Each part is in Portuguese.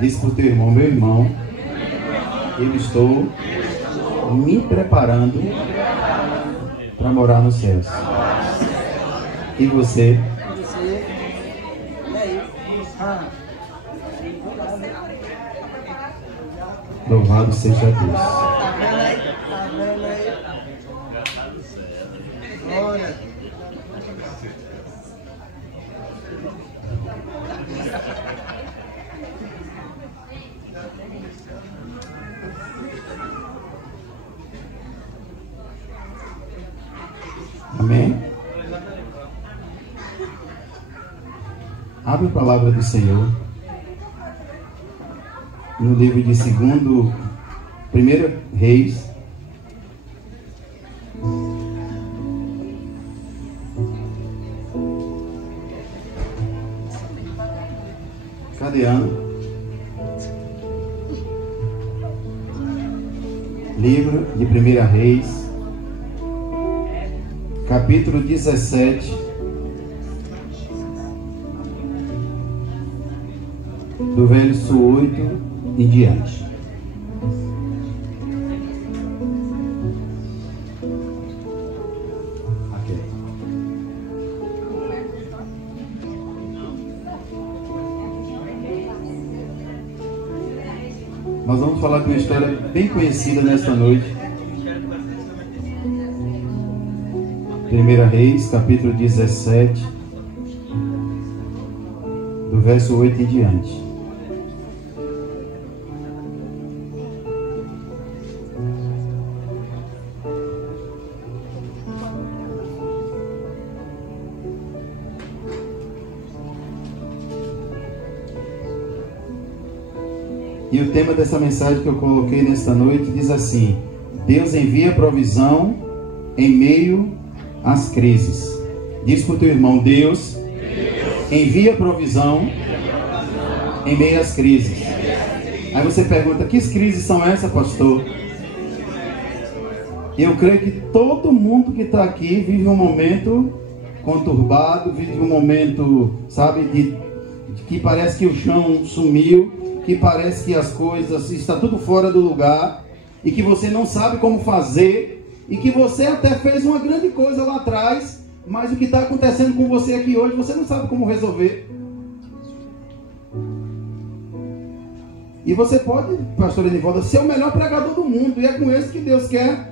Diz para o teu irmão: meu irmão, eu estou me preparando para morar nos céus. E você? Louvado seja Deus. Amém? Abre a palavra do Senhor no livro de 1 Reis, cadê Ana? Livro de 1 Reis, capítulo 17, do verso 8 em diante. Okay. Nós vamos falar de uma história bem conhecida nesta noite. 1 Reis, capítulo 17, do verso 8 em diante. E o tema dessa mensagem que eu coloquei nesta noite diz assim: Deus envia provisão em meio às crises. Diz para o teu irmão: Deus envia provisão em meio às crises. Aí você pergunta: que crises são essas, pastor? Eu creio que todo mundo que está aqui vive um momento conturbado, vive um momento, sabe, de que parece que o chão sumiu, que parece que as coisas está tudo fora do lugar e que você não sabe como fazer e que você até fez uma grande coisa lá atrás, mas o que está acontecendo com você aqui hoje você não sabe como resolver. E você pode, pastor Enivaldo, ser o melhor pregador do mundo, e é com esse que Deus quer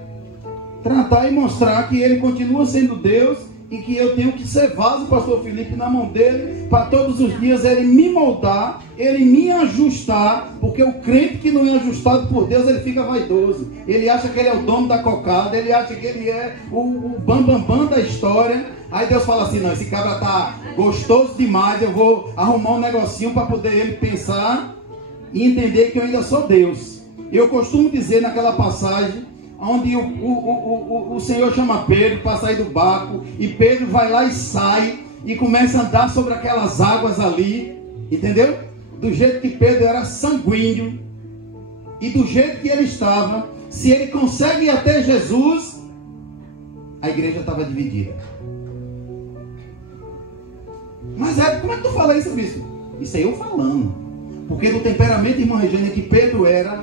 tratar e mostrar que Ele continua sendo Deus e que eu tenho que ser vaso, pastor Felipe, na mão dele, para todos os dias Ele me moldar, Ele me ajustar, porque o crente que não é ajustado por Deus, ele fica vaidoso, ele acha que ele é o dono da cocada, ele acha que ele é o bambambam da história. Aí Deus fala assim: não, esse cabra tá gostoso demais, eu vou arrumar um negocinho para poder ele pensar e entender que eu ainda sou Deus. Eu costumo dizer naquela passagem onde o Senhor chama Pedro para sair do barco, e Pedro vai lá e sai e começa a andar sobre aquelas águas ali, entendeu? Do jeito que Pedro era sanguíneo e do jeito que ele estava, se ele consegue ir até Jesus, a igreja estava dividida. Mas como é que tu fala isso, bispo? Isso é eu falando, porque do temperamento, irmã Regina, que Pedro era,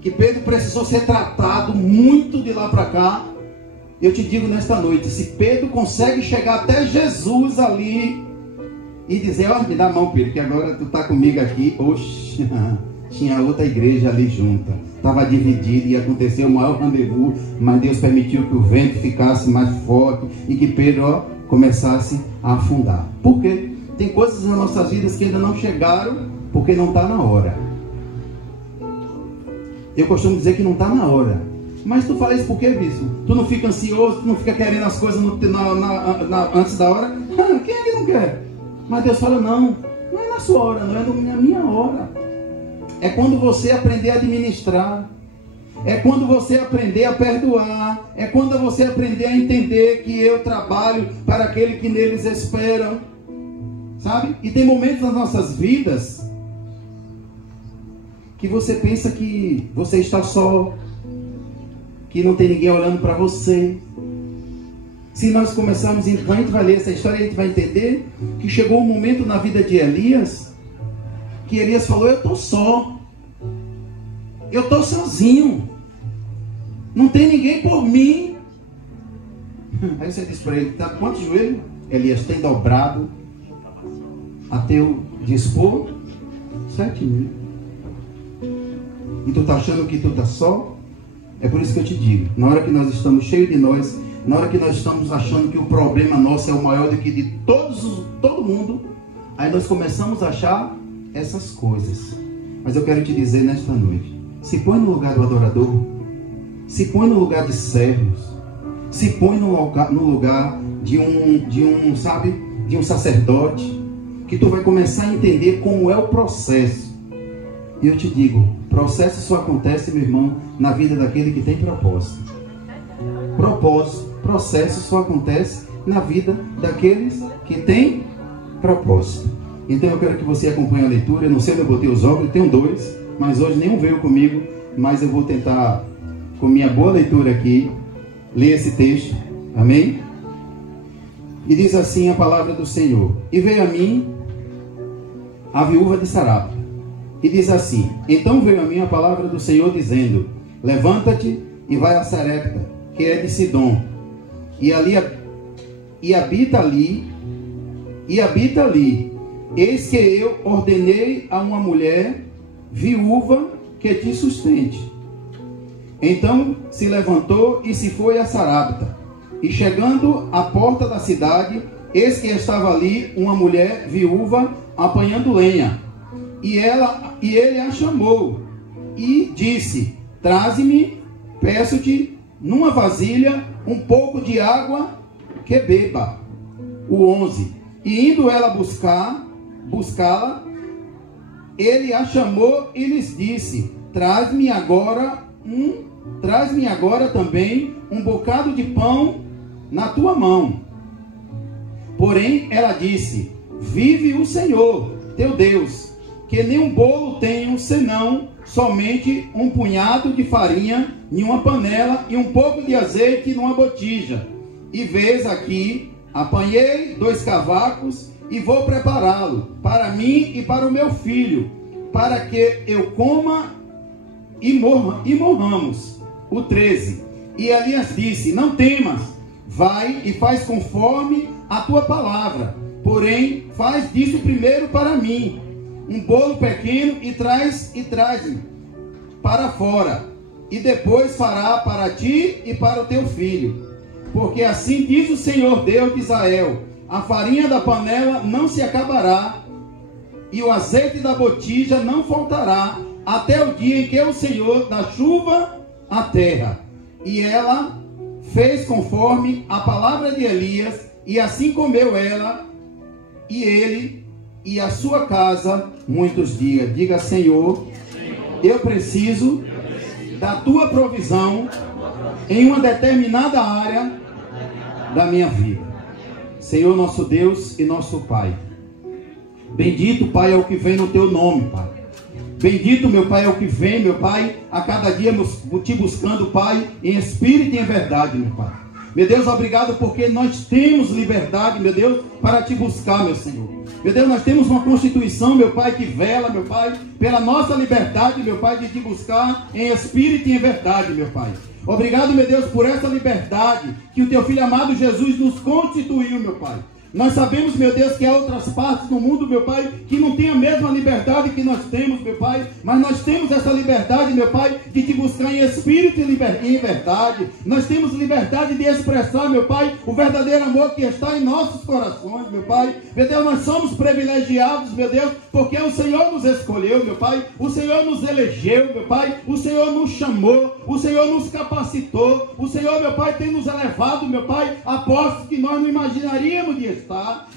que Pedro precisou ser tratado muito de lá para cá. Eu te digo nesta noite, se Pedro consegue chegar até Jesus ali e dizer: ó, me dá a mão, Pedro, que agora tu está comigo aqui. Oxe, tinha outra igreja ali junta, estava dividida e aconteceu o maior rendezvous, mas Deus permitiu que o vento ficasse mais forte e que Pedro começasse a afundar. Por quê? Tem coisas nas nossas vidas que ainda não chegaram porque não está na hora. Eu costumo dizer que não está na hora. Mas tu fala isso por quê, bispo? Tu não fica ansioso, tu não fica querendo as coisas antes da hora? Quem é que não quer? Mas Deus fala: não é na sua hora, não é na minha hora. É quando você aprender a administrar. É quando você aprender a perdoar. É quando você aprender a entender que eu trabalho para aquele que neles esperam. Sabe? E tem momentos nas nossas vidas que você pensa que você está só, que não tem ninguém olhando para você. Se nós começarmos, então a gente vai ler essa história e a gente vai entender que chegou um momento na vida de Elias que Elias falou: eu estou só, eu estou sozinho, não tem ninguém por mim. Aí você diz para ele: tá, quantos joelhos Elias tem dobrado até eu dispor? 7.000. E tu está achando que tu está só? É por isso que eu te digo, na hora que nós estamos cheios de nós, na hora que nós estamos achando que o problema nosso é o maior do que de todo mundo, aí nós começamos a achar essas coisas. Mas eu quero te dizer nesta noite: se põe no lugar do adorador, se põe no lugar de servos, se põe no lugar de um sacerdote, que tu vai começar a entender como é o processo. E eu te digo, processo só acontece, meu irmão, na vida daquele que tem propósito. Processo só acontece na vida daqueles que têm propósito. Então eu quero que você acompanhe a leitura. Eu não sei onde eu botei os óculos, eu tenho 2, mas hoje nenhum veio comigo. Mas eu vou tentar, com minha boa leitura aqui, ler esse texto. Amém? E diz assim a palavra do Senhor: e veio a mim a viúva de Sarapta. E diz assim: então veio a mim a palavra do Senhor dizendo: levanta-te e vai a Sarepta, que é de Sidom, e habita ali. Eis que eu ordenei a uma mulher viúva que te sustente. Então se levantou e se foi a Sarapta. E chegando à porta da cidade, eis que estava ali uma mulher viúva apanhando lenha. E ele a chamou e disse: traze-me, peço-te, numa vasilha, um pouco de água que beba. O 11. E indo ela buscá-la, ele a chamou e lhes disse: traz-me agora também um bocado de pão na tua mão. Porém ela disse: vive o Senhor teu Deus, que nem um bolo tenho, senão somente um punhado de farinha em uma panela e um pouco de azeite numa botija. E vês aqui, apanhei 2 cavacos e vou prepará-lo para mim e para o meu filho, para que eu coma e morramos. O 13. E Elias disse: não temas, vai e faz conforme a tua palavra, porém faz disso primeiro para mim um bolo pequeno e traz-me para fora, e depois fará para ti e para o teu filho. Porque assim diz o Senhor Deus de Israel: a farinha da panela não se acabará, e o azeite da botija não faltará, até o dia em que o Senhor dá chuva à terra. E ela fez conforme a palavra de Elias, e assim comeu ela e ele e a sua casa muitos dias. Diga: Senhor, eu preciso da tua provisão em uma determinada área da minha vida. Senhor, nosso Deus e nosso Pai, bendito, Pai, é o que vem no teu nome, Pai. Bendito, meu Pai, é o que vem, meu Pai, a cada dia te buscando, Pai, em espírito e em verdade, meu Pai. Meu Deus, obrigado porque nós temos liberdade, meu Deus, para te buscar, meu Senhor. Meu Deus, nós temos uma Constituição, meu Pai, que vela, meu Pai, pela nossa liberdade, meu Pai, de te buscar em espírito e em verdade, meu Pai. Obrigado, meu Deus, por essa liberdade que o teu Filho amado Jesus nos constituiu, meu Pai. Nós sabemos, meu Deus, que há outras partes do mundo, meu Pai, que não tem a mesma liberdade que nós temos, meu Pai. Mas nós temos essa liberdade, meu Pai, de te buscar em espírito e em verdade. Nós temos liberdade de expressar, meu Pai, o verdadeiro amor que está em nossos corações, meu Pai. Meu Deus, nós somos privilegiados, meu Deus, porque o Senhor nos escolheu, meu Pai. O Senhor nos elegeu, meu Pai. O Senhor nos chamou. O Senhor nos capacitou. O Senhor, meu Pai, tem nos elevado, meu Pai, a postos que nós não imaginaríamos de estar.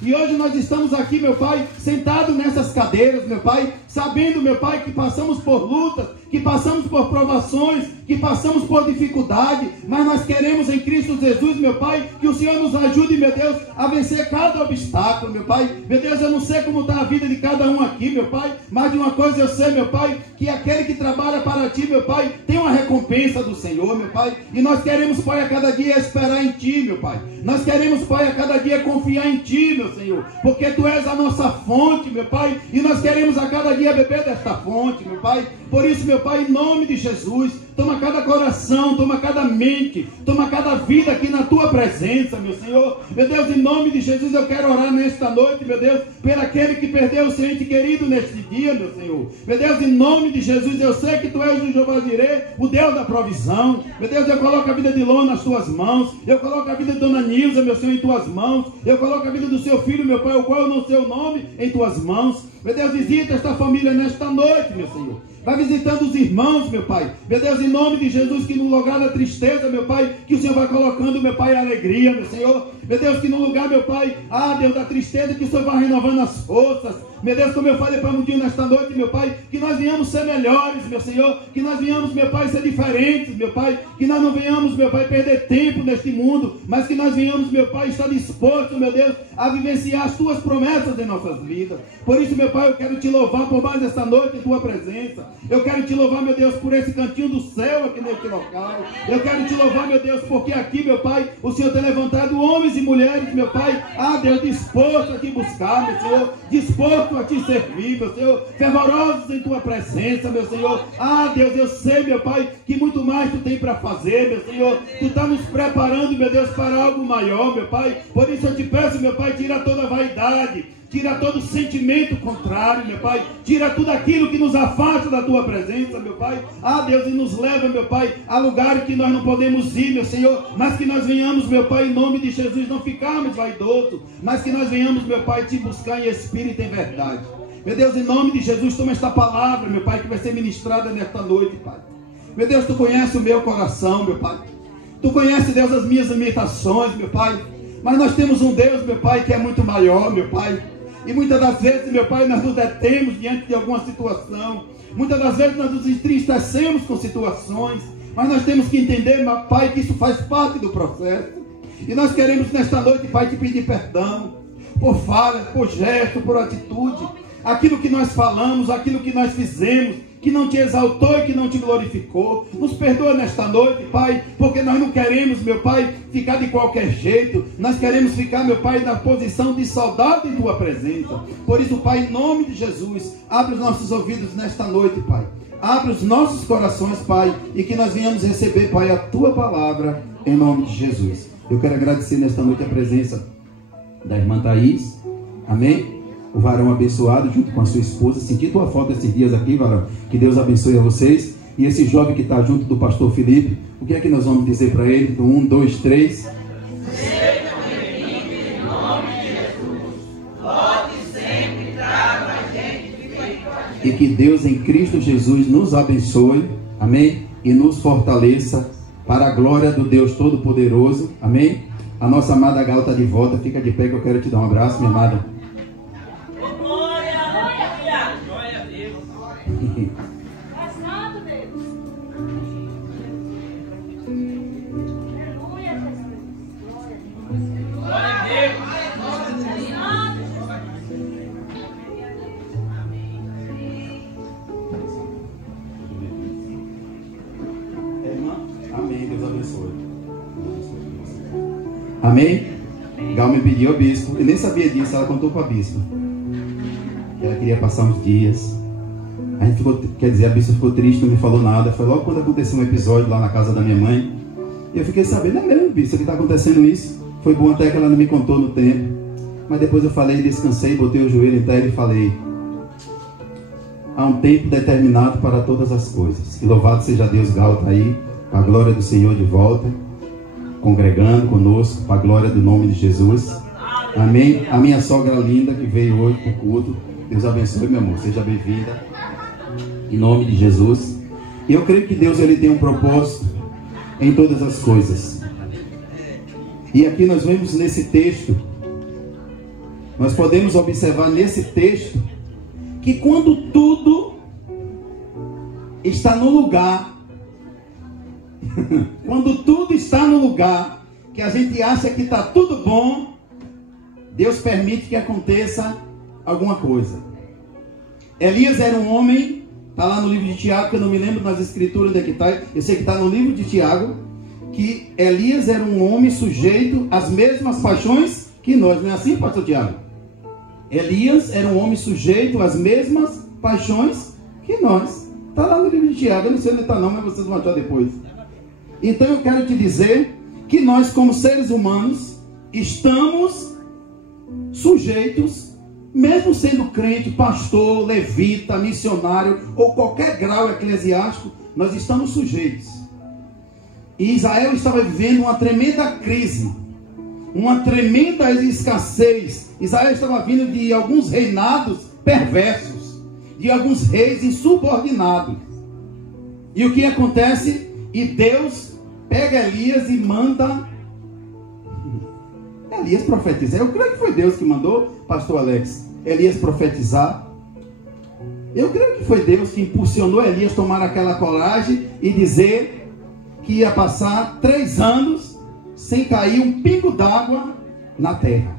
E hoje nós estamos aqui, meu Pai, sentados nessas cadeiras, meu Pai, sabendo, meu Pai, que passamos por lutas, que passamos por provações, que passamos por dificuldade, mas nós queremos em Cristo Jesus, meu Pai, que o Senhor nos ajude, meu Deus, a vencer cada obstáculo, meu Pai. Meu Deus, eu não sei como está a vida de cada cada um aqui, meu Pai. Mas de uma coisa eu sei, meu Pai, que aquele que trabalha para Ti, meu Pai, tem uma recompensa do Senhor, meu Pai. E nós queremos, Pai, a cada dia esperar em Ti, meu Pai. Nós queremos, Pai, a cada dia confiar em Ti, meu Senhor. Porque Tu és a nossa fonte, meu Pai. E nós queremos a cada dia beber desta fonte, meu Pai. Por isso, meu Pai, em nome de Jesus, toma cada coração, toma cada mente, toma cada vida aqui na Tua presença, meu Senhor. Meu Deus, em nome de Jesus, eu quero orar nesta noite, meu Deus, por aquele que perdeu o seu ente querido neste dia, meu Senhor. Meu Deus, em nome de Jesus, eu sei que Tu és o Jeová Jireh, o Deus da provisão. Meu Deus, eu coloco a vida de Lô nas Tuas mãos. Eu coloco a vida de Dona Nilza, meu Senhor, em Tuas mãos. Eu coloco a vida do seu filho, meu Pai, o qual eu não sei o nome, em Tuas mãos. Meu Deus, visita esta família nesta noite, meu Senhor. Vai visitando os irmãos, meu Pai. Meu Deus, em nome de Jesus, que no lugar da tristeza, meu Pai, que o Senhor vai colocando, meu Pai, a alegria, meu Senhor. Meu Deus, que no lugar, meu Pai, Deus, da tristeza, que o Senhor vai renovando as forças. Meu Deus, como eu falei para um dia nesta noite, meu Pai, que nós venhamos ser melhores, meu Senhor. Que nós venhamos, meu Pai, ser diferentes, meu Pai. Que nós não venhamos, meu Pai, perder tempo neste mundo, mas que nós venhamos, meu Pai, estar disposto, meu Deus, a vivenciar as Tuas promessas em nossas vidas. Por isso, meu Pai, eu quero Te louvar por mais esta noite em Tua presença. Eu quero Te louvar, meu Deus, por esse cantinho do céu aqui neste local. Eu quero Te louvar, meu Deus, porque aqui, meu Pai, o Senhor tem levantado homens e mulheres, meu Pai, Deus, disposto a Te buscar, meu Senhor, disposto a Te servir, meu Senhor, fervorosos em Tua presença, meu Senhor. Deus, eu sei, meu Pai, que muito mais Tu tem para fazer, meu Senhor. Tu está nos preparando, meu Deus, para algo maior, meu Pai. Por isso eu Te peço, meu Pai, tira toda a vaidade, tira todo sentimento contrário, meu Pai. Tira tudo aquilo que nos afasta da Tua presença, meu Pai. Deus, e nos leva, meu Pai, a lugares que nós não podemos ir, meu Senhor. Mas que nós venhamos, meu Pai, em nome de Jesus, não ficarmos vaidosos. Mas que nós venhamos, meu Pai, Te buscar em espírito e em verdade. Meu Deus, em nome de Jesus, toma esta palavra, meu Pai, que vai ser ministrada nesta noite, Pai. Meu Deus, Tu conhece o meu coração, meu Pai. Tu conhece, Deus, as minhas limitações, meu Pai. Mas nós temos um Deus, meu Pai, que é muito maior, meu Pai. E muitas das vezes, meu Pai, nós nos detemos diante de alguma situação. Muitas das vezes nós nos entristecemos com situações. Mas nós temos que entender, meu Pai, que isso faz parte do processo. E nós queremos nesta noite, Pai, Te pedir perdão por falhas, por gesto, por atitude. Aquilo que nós falamos, aquilo que nós fizemos, que não Te exaltou e que não Te glorificou. Nos perdoa nesta noite, Pai, porque nós não queremos, meu Pai, ficar de qualquer jeito. Nós queremos ficar, meu Pai, na posição de soldado em Tua presença. Por isso, Pai, em nome de Jesus, abre os nossos ouvidos nesta noite, Pai. Abre os nossos corações, Pai, e que nós venhamos receber, Pai, a Tua palavra, em nome de Jesus. Eu quero agradecer nesta noite a presença da irmã Thaís, amém? O varão abençoado, junto com a sua esposa. Senti tua falta esses dias aqui, varão. Que Deus abençoe a vocês. E esse jovem que está junto do pastor Felipe, o que é que nós vamos dizer para ele? 1, 2, 3. Seja bem-vindo em nome de Jesus. Volte sempre, traga a gente, fique com a gente. E que Deus em Cristo Jesus nos abençoe, amém? E nos fortaleça para a glória do Deus Todo-Poderoso, amém? A nossa amada Gal está de volta. Fica de pé que eu quero te dar um abraço, minha amada. Amém, Deus abençoe. Amém? Gal me pediu ao bispo, eu nem sabia disso, ela contou para a bispa. Ela queria passar uns dias. A gente ficou, quer dizer, a bispa ficou triste, não me falou nada. Foi logo quando aconteceu um episódio lá na casa da minha mãe. E eu fiquei sabendo, é mesmo, bispa, que está acontecendo isso. Foi bom até que ela não me contou no tempo. Mas depois eu falei, descansei, botei o joelho em terra e falei: há um tempo determinado para todas as coisas. E louvado seja Deus, Gal está aí, com a glória do Senhor de volta, congregando conosco, para a glória do nome de Jesus. Amém? A minha sogra linda que veio hoje para o culto, Deus abençoe, meu amor, seja bem-vinda, em nome de Jesus. E eu creio que Deus, ele tem um propósito em todas as coisas. E aqui nós vemos nesse texto, nós podemos observar nesse texto, que quando tudo está no lugar, quando tudo está no lugar, que a gente acha que está tudo bom, Deus permite que aconteça alguma coisa. Elias era um homem, está lá no livro de Tiago, que eu não me lembro nas escrituras onde é que está, eu sei que está no livro de Tiago, que Elias era um homem sujeito às mesmas paixões que nós. Não é assim, pastor Tiago? Elias era um homem sujeito às mesmas paixões que nós. Está lá no livro de Tiago, eu não sei onde está não, mas vocês vão achar depois. Então eu quero te dizer que nós, como seres humanos, estamos sujeitos, mesmo sendo crente, pastor, levita, missionário ou qualquer grau eclesiástico, nós estamos sujeitos. E Israel estava vivendo uma tremenda crise, uma tremenda escassez. Israel estava vindo de alguns reinados perversos, de alguns reis insubordinados. E o que acontece? E Deus pega Elias e manda Elias profetizar. Eu creio que foi Deus que mandou, pastor Alex, Elias profetizar. Eu creio que foi Deus que impulsionou Elias a tomar aquela coragem e dizer que ia passar 3 anos sem cair um pingo d'água na terra.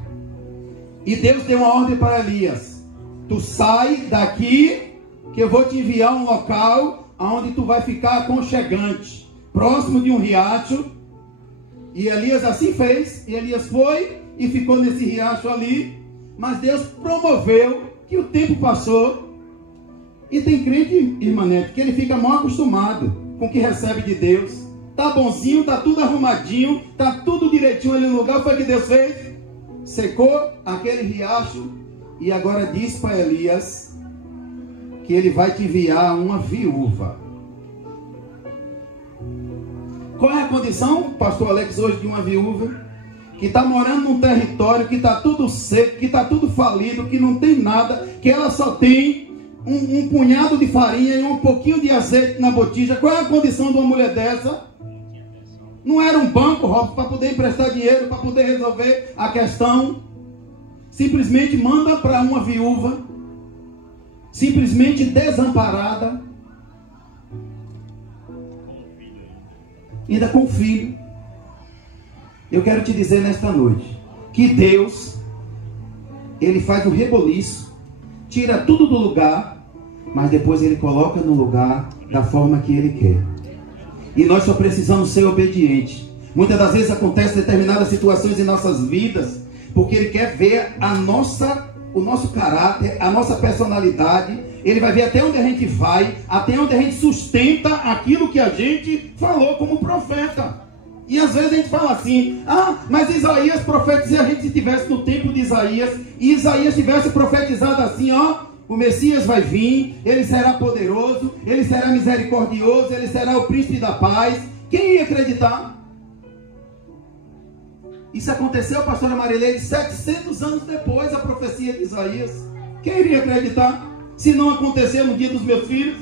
E Deus deu uma ordem para Elias: tu sai daqui, que eu vou te enviar a um local onde tu vai ficar aconchegante, próximo de um riacho. E Elias assim fez, e Elias foi e ficou nesse riacho ali. Mas Deus promoveu que o tempo passou. E tem crente, irmã Nete, que ele fica mal acostumado com o que recebe de Deus. Tá bonzinho, tá tudo arrumadinho, tá tudo direitinho ali no lugar. Foi o que Deus fez? Secou aquele riacho. E agora diz para Elias que ele vai te enviar uma viúva. Qual é a condição, pastor Alex, hoje de uma viúva? Que está morando num território que está tudo seco, que está tudo falido, que não tem nada, que ela só tem um punhado de farinha e um pouquinho de azeite na botija. Qual é a condição de uma mulher dessa? Não era um banco, Robson, para poder emprestar dinheiro, para poder resolver a questão. Simplesmente manda para uma viúva, simplesmente desamparada, ainda com filho. Eu quero te dizer nesta noite que Deus, Ele faz o reboliço, tira tudo do lugar, mas depois Ele coloca no lugar da forma que Ele quer. E nós só precisamos ser obedientes. Muitas das vezes acontecem determinadas situações em nossas vidas, porque Ele quer ver o nosso caráter, a nossa personalidade. Ele vai ver até onde a gente vai, até onde a gente sustenta aquilo que a gente falou como profeta. E às vezes a gente fala assim: mas Isaías profetizou. A gente, se estivesse no tempo de Isaías, e Isaías tivesse profetizado assim, o Messias vai vir, ele será poderoso, ele será misericordioso, ele será o príncipe da paz. Quem ia acreditar? Isso aconteceu, pastora Marileide, 700 anos depois da profecia de Isaías. Quem iria acreditar? Se não aconteceu no dia dos meus filhos,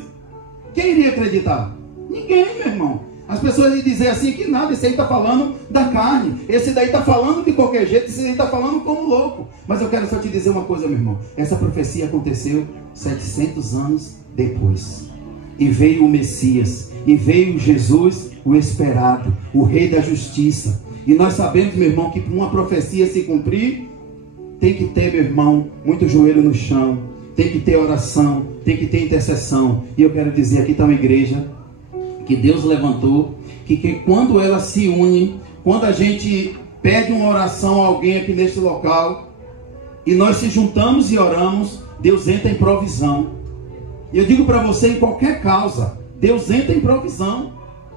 quem iria acreditar? Ninguém, meu irmão. As pessoas iam dizer assim que nada, esse aí está falando da carne, esse daí está falando de qualquer jeito, esse daí está falando como louco. Mas eu quero só te dizer uma coisa, meu irmão. Essa profecia aconteceu 700 anos depois. E veio o Messias, e veio Jesus, o esperado, o Rei da Justiça. E nós sabemos, meu irmão, que para uma profecia se cumprir, tem que ter, meu irmão, muito joelho no chão, tem que ter oração, tem que ter intercessão. E eu quero dizer, aqui está uma igreja que Deus levantou, que quando ela se une, quando a gente pede uma oração a alguém aqui neste local, e nós se juntamos e oramos, Deus entra em provisão. E eu digo para você, em qualquer causa, Deus entra em provisão.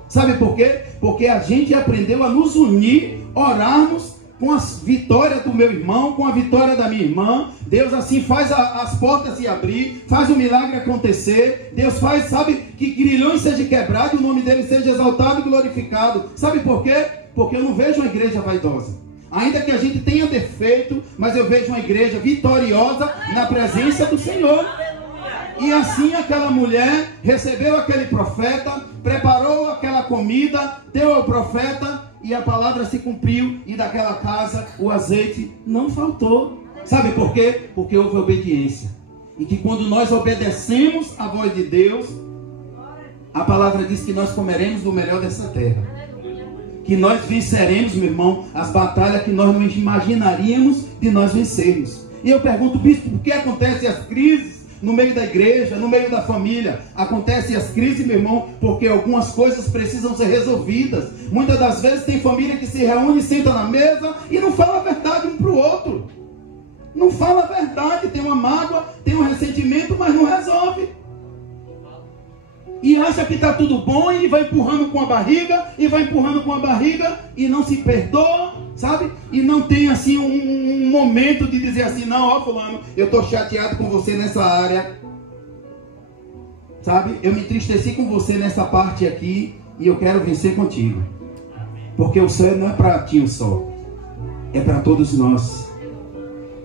Sabe por quê? Porque a gente aprendeu a nos unir, orarmos com a vitória do meu irmão, com a vitória da minha irmã. Deus assim faz as portas se abrir, faz o milagre acontecer. Deus faz, sabe, que grilhões sejam quebrados e o nome dele seja exaltado e glorificado. Sabe por quê? Porque eu não vejo uma igreja vaidosa. Ainda que a gente tenha defeito, mas eu vejo uma igreja vitoriosa na presença do Senhor. E assim aquela mulher recebeu aquele profeta, preparou aquela comida, deu ao profeta, e a palavra se cumpriu, e daquela casa o azeite não faltou. Sabe por quê? Porque houve obediência. E que quando nós obedecemos a voz de Deus, a palavra diz que nós comeremos do melhor dessa terra. Que nós venceremos, meu irmão, as batalhas que nós não imaginaríamos de nós vencermos. E eu pergunto, bispo, por que acontecem as crises? no meio da igreja, no meio da família. Acontecem as crises, meu irmão, porque algumas coisas precisam ser resolvidas. Muitas das vezes tem família que se reúne, senta na mesa e não fala a verdade um para o outro. Não fala a verdade, tem uma mágoa, tem um ressentimento, mas não resolve. E acha que está tudo bom e vai empurrando com a barriga, e não se perdoa, sabe? E não tem assim um momento de dizer assim, não, ó fulano, eu estou chateado com você nessa área, sabe? Eu me entristeci com você nessa parte aqui e eu quero vencer contigo. Porque o céu não é para ti só, é para todos nós.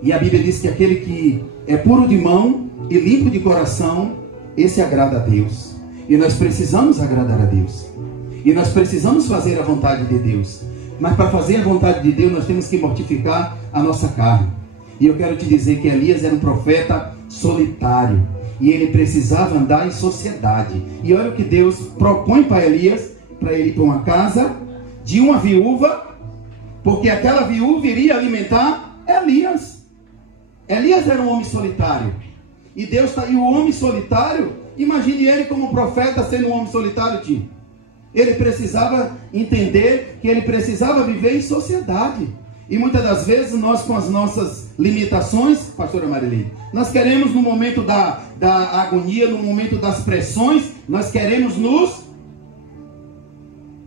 E a Bíblia diz que aquele que é puro de mão e limpo de coração, esse agrada a Deus. E nós precisamos agradar a Deus. E nós precisamos fazer a vontade de Deus. Mas para fazer a vontade de Deus, nós temos que mortificar a nossa carne. E eu quero te dizer que Elias era um profeta solitário. E ele precisava andar em sociedade. E olha o que Deus propõe para Elias, para ele ir para uma casa de uma viúva, porque aquela viúva iria alimentar Elias. Elias era um homem solitário. E Deus está aí, o homem solitário. Imagine ele como profeta sendo um homem solitário, tio. Ele precisava entender que ele precisava viver em sociedade. E muitas das vezes nós, com as nossas limitações, pastora Marilene, nós queremos no momento da agonia, no momento das pressões, nós queremos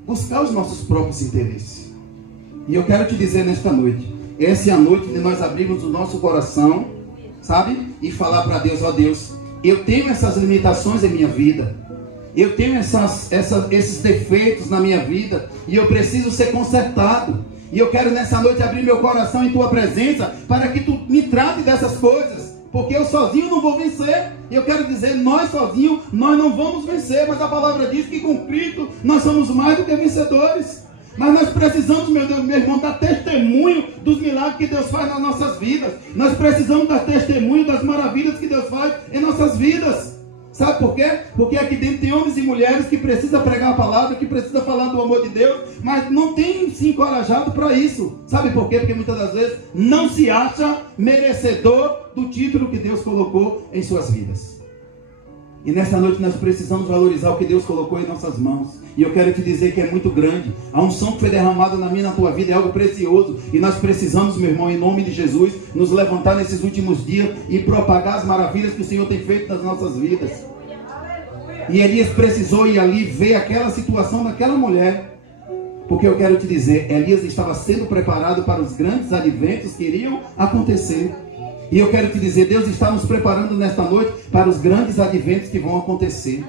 buscar os nossos próprios interesses. E eu quero te dizer nesta noite, essa é a noite de nós abrirmos o nosso coração, sabe? E falar para Deus, ó Deus, eu tenho essas limitações em minha vida. Eu tenho esses defeitos na minha vida. E eu preciso ser consertado. E eu quero nessa noite abrir meu coração em tua presença, para que tu me trate dessas coisas. Porque eu sozinho não vou vencer. E eu quero dizer, nós sozinhos, nós não vamos vencer. Mas a palavra diz que com Cristo nós somos mais do que vencedores. Mas nós precisamos, meu Deus, meu irmão, dar testemunho dos milagres que Deus faz nas nossas vidas. Nós precisamos dar testemunho das maravilhas que Deus faz em nossas vidas. Sabe por quê? Porque aqui dentro tem homens e mulheres que precisam pregar a palavra, que precisam falar do amor de Deus, mas não tem se encorajado para isso. Sabe por quê? Porque muitas das vezes não se acha merecedor do título que Deus colocou em suas vidas. E nessa noite nós precisamos valorizar o que Deus colocou em nossas mãos. E eu quero te dizer que é muito grande. A unção que foi derramada na minha e na tua vida é algo precioso. E nós precisamos, meu irmão, em nome de Jesus, nos levantar nesses últimos dias e propagar as maravilhas que o Senhor tem feito nas nossas vidas. E Elias precisou ir ali ver aquela situação daquela mulher. Porque eu quero te dizer, Elias estava sendo preparado para os grandes adventos que iriam acontecer. E eu quero te dizer, Deus está nos preparando nesta noite para os grandes adventos que vão acontecer.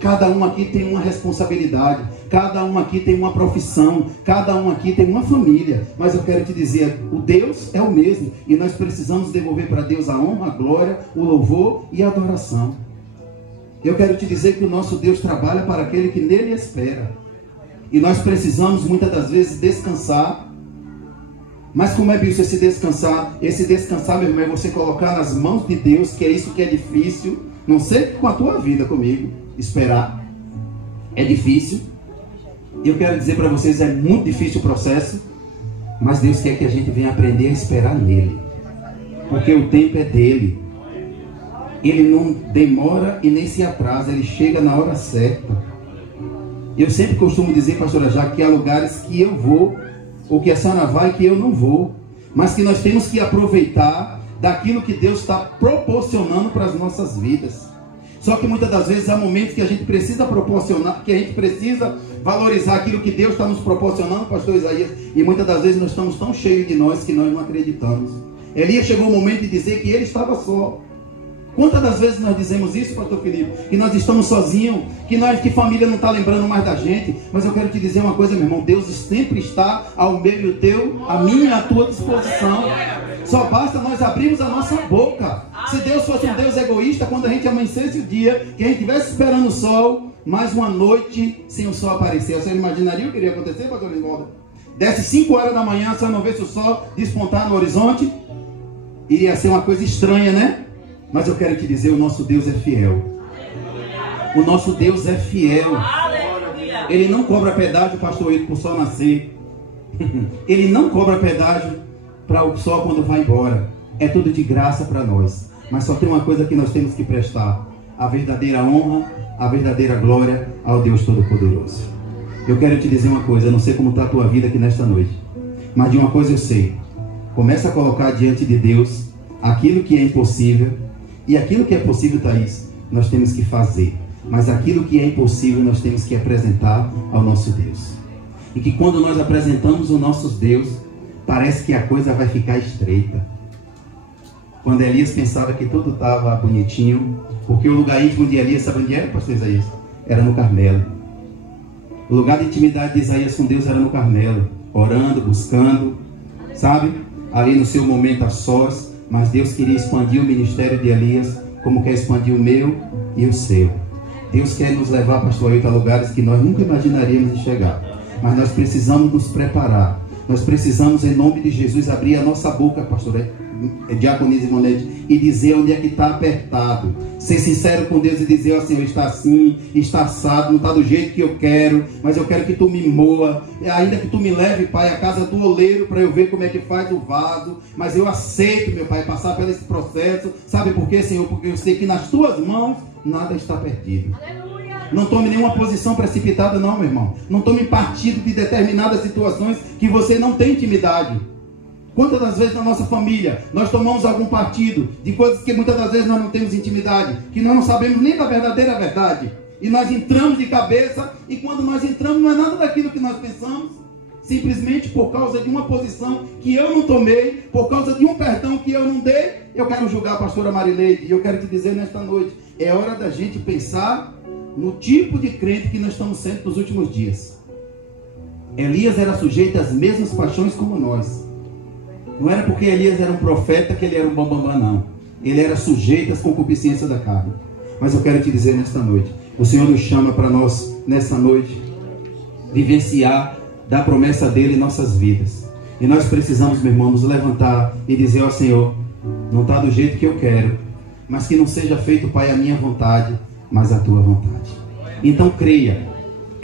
Cada um aqui tem uma responsabilidade, cada um aqui tem uma profissão, cada um aqui tem uma família. Mas eu quero te dizer, o Deus é o mesmo. E nós precisamos devolver para Deus a honra, a glória, o louvor e a adoração. Eu quero te dizer que o nosso Deus trabalha para aquele que nele espera. E nós precisamos muitas das vezes descansar. Mas como é isso, esse descansar? Esse descansar, meu irmão, é você colocar nas mãos de Deus, que é isso que é difícil. Não sei com a tua vida comigo, esperar é difícil. Eu quero dizer para vocês, é muito difícil o processo. Mas Deus quer que a gente venha aprender a esperar nele. Porque o tempo é dele. Ele não demora e nem se atrasa, ele chega na hora certa. Eu sempre costumo dizer, pastora Jaque, que há lugares que eu vou, ou que a senhora vai, que eu não vou, mas que nós temos que aproveitar daquilo que Deus está proporcionando para as nossas vidas. Só que muitas das vezes há momentos que a gente precisa proporcionar, que a gente precisa valorizar aquilo que Deus está nos proporcionando, pastor Isaías, e muitas das vezes nós estamos tão cheios de nós que nós não acreditamos. Elias chegou o momento de dizer que ele estava só. Quantas das vezes nós dizemos isso, pastor Felipe? Que nós estamos sozinhos, que família não está lembrando mais da gente. Mas eu quero te dizer uma coisa, meu irmão. Deus sempre está ao meu e teu, a minha e a tua disposição. Só basta nós abrirmos a nossa boca. Se Deus fosse um Deus egoísta, quando a gente amanhecesse o dia, que a gente estivesse esperando o sol, mais uma noite sem o sol aparecer. Você imaginaria o que iria acontecer, pastor Linaldo? Desce 5 horas da manhã, você não vê se o sol despontar no horizonte? Iria ser uma coisa estranha, né? Mas eu quero te dizer, o nosso Deus é fiel. O nosso Deus é fiel. Ele não cobra pedágio, pastor, para o sol nascer. Ele não cobra pedágio para o sol quando vai embora. É tudo de graça para nós. Mas só tem uma coisa que nós temos que prestar: a verdadeira honra, a verdadeira glória ao Deus Todo-Poderoso. Eu quero te dizer uma coisa, eu não sei como está a tua vida aqui nesta noite, mas de uma coisa eu sei: começa a colocar diante de Deus aquilo que é impossível, e aquilo que é possível, Thaís, nós temos que fazer, mas aquilo que é impossível nós temos que apresentar ao nosso Deus. E que quando nós apresentamos o nosso Deus, parece que a coisa vai ficar estreita. Quando Elias pensava que tudo estava bonitinho, porque o lugar íntimo de Elias, sabe onde era, pastor Isaías? Era no Carmelo. O lugar de intimidade de Isaías com Deus era no Carmelo, orando, buscando, sabe? Ali no seu momento a sós. Mas Deus queria expandir o ministério de Elias, como quer expandir o meu e o seu. Deus quer nos levar, pastor Ailton, a lugares que nós nunca imaginaríamos de chegar. Mas nós precisamos nos preparar. Nós precisamos, em nome de Jesus, abrir a nossa boca, pastor Diaconisa Imonete, e dizer onde é que está apertado. Ser sincero com Deus e dizer: ó Senhor, está assim, está assado, não está do jeito que eu quero, mas eu quero que tu me moa, ainda que tu me leve, Pai, à casa do oleiro, para eu ver como é que faz o vaso, mas eu aceito, meu Pai, passar por esse processo. Sabe por quê, Senhor? Porque eu sei que nas tuas mãos nada está perdido. Não tome nenhuma posição precipitada não, meu irmão. Não tome partido de determinadas situações que você não tem intimidade. Quantas das vezes na nossa família nós tomamos algum partido de coisas que muitas das vezes nós não temos intimidade, que nós não sabemos nem da verdadeira verdade, e nós entramos de cabeça, e quando nós entramos não é nada daquilo que nós pensamos, simplesmente por causa de uma posição que eu não tomei, por causa de um perdão que eu não dei. Eu quero julgar a pastora Marileide, e eu quero te dizer nesta noite: é hora da gente pensar no tipo de crente que nós estamos sendo nos últimos dias. Elias era sujeito às mesmas paixões como nós. Não era porque Elias era um profeta que ele era um bambambam, não. Ele era sujeito às concupiscências da carne. Mas eu quero te dizer nesta noite: o Senhor nos chama para nós, nessa noite, vivenciar da promessa dele em nossas vidas. E nós precisamos, meu irmão, nos levantar e dizer: ó Senhor, não está do jeito que eu quero, mas que não seja feito, Pai, a minha vontade, mas a tua vontade. Então creia,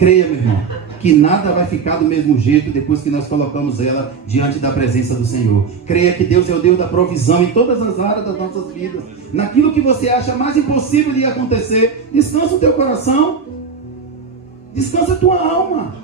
meu irmão, que nada vai ficar do mesmo jeito depois que nós colocamos ela diante da presença do Senhor. Creia que Deus é o Deus da provisão em todas as áreas das nossas vidas. Naquilo que você acha mais impossível de acontecer, descansa o teu coração, descansa a tua alma.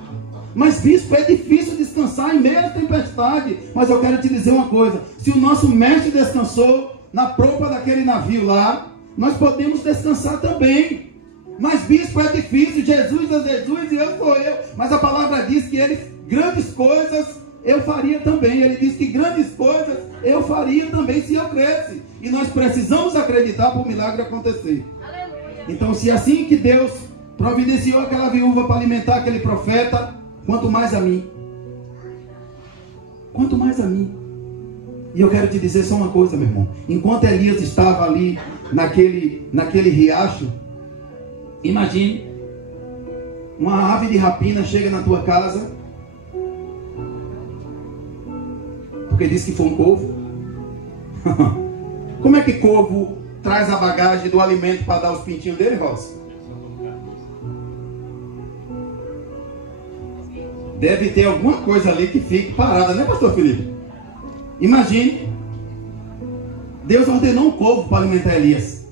Mas bispo, é difícil descansar em meio à tempestade. Mas eu quero te dizer uma coisa: se o nosso mestre descansou na proa daquele navio lá, nós podemos descansar também. Mas bispo, é difícil, Jesus é Jesus e eu sou eu. Mas a palavra diz que ele, grandes coisas eu faria também. Ele diz que grandes coisas eu faria também se eu cresce. E nós precisamos acreditar para o milagre acontecer. Aleluia. Então, se assim que Deus providenciou aquela viúva para alimentar aquele profeta, quanto mais a mim. Quanto mais a mim. E eu quero te dizer só uma coisa, meu irmão. Enquanto Elias estava ali naquele riacho, imagine, uma ave de rapina chega na tua casa, porque diz que foi um corvo. Como é que corvo traz a bagagem do alimento para dar os pintinhos dele, Rosa? Deve ter alguma coisa ali que fique parada, né, pastor Felipe? Imagine, Deus ordenou um corvo para alimentar Elias.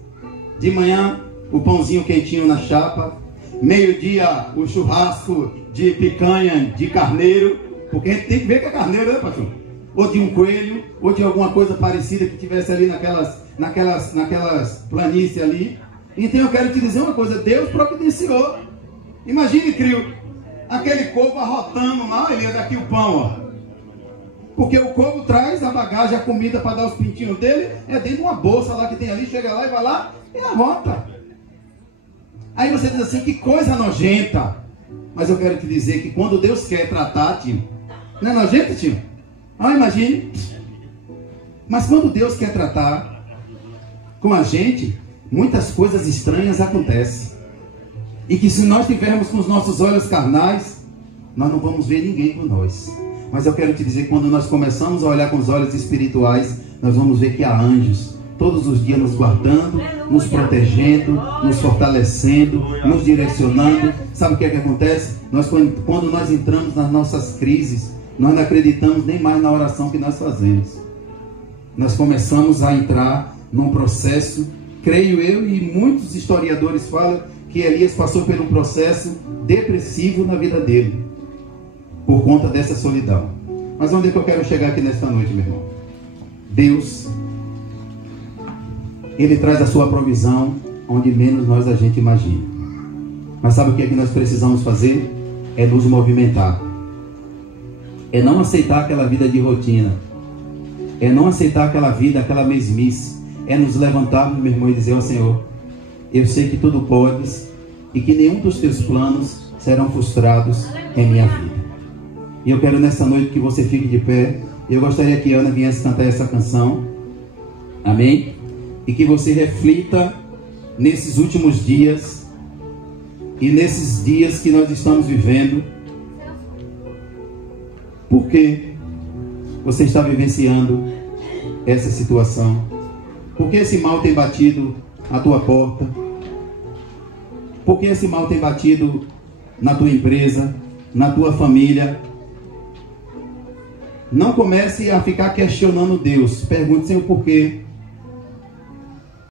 De manhã, o pãozinho quentinho na chapa. Meio-dia, o churrasco de picanha, de carneiro. Porque a gente tem que ver que é carneiro, né, pastor? Ou de um coelho, ou de alguma coisa parecida que tivesse ali naquelas planícies ali. Então eu quero te dizer uma coisa: Deus providenciou. Imagine, crio, aquele corvo arrotando lá, ele é daqui o pão, ó. Porque o corvo traz a bagagem, a comida para dar os pintinhos dele, é dentro de uma bolsa lá que tem ali, chega lá e vai lá e arrota. Aí você diz assim: que coisa nojenta. Mas eu quero te dizer que quando Deus quer tratar, tio, não é nojento, tio? Ah, imagine. Mas quando Deus quer tratar com a gente, muitas coisas estranhas acontecem. E que se nós tivermos com os nossos olhos carnais, nós não vamos ver ninguém por nós. Mas eu quero te dizer que quando nós começamos a olhar com os olhos espirituais, nós vamos ver que há anjos todos os dias nos guardando, nos protegendo, nos fortalecendo, nos direcionando. Sabe o que é que acontece? Quando nós entramos nas nossas crises, nós não acreditamos nem mais na oração que nós fazemos. Nós começamos a entrar num processo. Creio eu, e muitos historiadores falam que Elias passou por um processo depressivo na vida dele, por conta dessa solidão. Mas onde é que eu quero chegar aqui nesta noite, meu irmão? Deus, Ele traz a sua provisão onde menos nós a gente imagina. Mas sabe o que é que nós precisamos fazer? É nos movimentar. É não aceitar aquela vida de rotina. É não aceitar aquela vida, aquela mesmice. É nos levantarmos, meu irmão, e dizer: ó Senhor, eu sei que tudo podes e que nenhum dos teus planos serão frustrados em minha vida. E eu quero nessa noite que você fique de pé. Eu gostaria que a Ana viesse cantar essa canção. Amém? E que você reflita nesses últimos dias e nesses dias que nós estamos vivendo. Por que você está vivenciando essa situação? Por que esse mal tem batido à tua porta? Por que esse mal tem batido na tua empresa, na tua família? Não comece a ficar questionando Deus. Pergunte, Senhor, por quê?